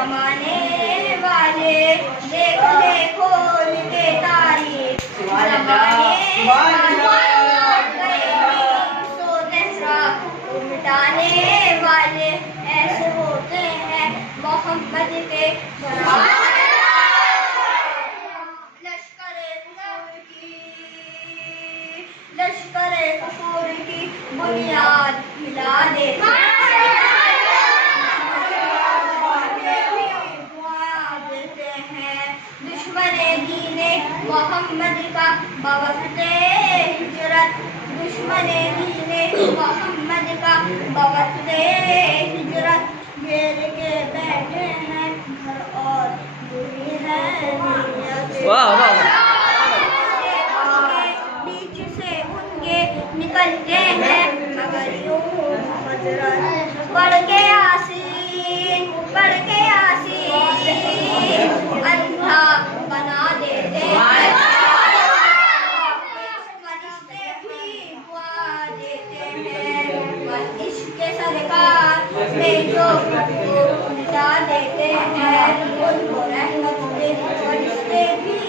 कमाने वाले, देखो देखो उनके तारीफ जमाने वाले, सो सहरा को मिटाने वाले, ऐसे होते हैं मोहम्मद के लश्करे कुफूर की बुनियाद हिला देते हैं। दुश्मने दीने मोहम्मद का बवक्ते हिजरत, दुश्मने दीने मोहम्मद का बवक्ते हिजरत, घेर के बैठे हैं घर और बुरी है नीयत। वाह वाह निकलते हैं मगर यूं हजरत, पढ़ के यासीन अंधा बना देते हैं, फरिश्ते भी दुआ देते हैं, पर इश्क़ सरकार में जो उल्टा देते हैं, उनको रहमत के फरिश्ते भी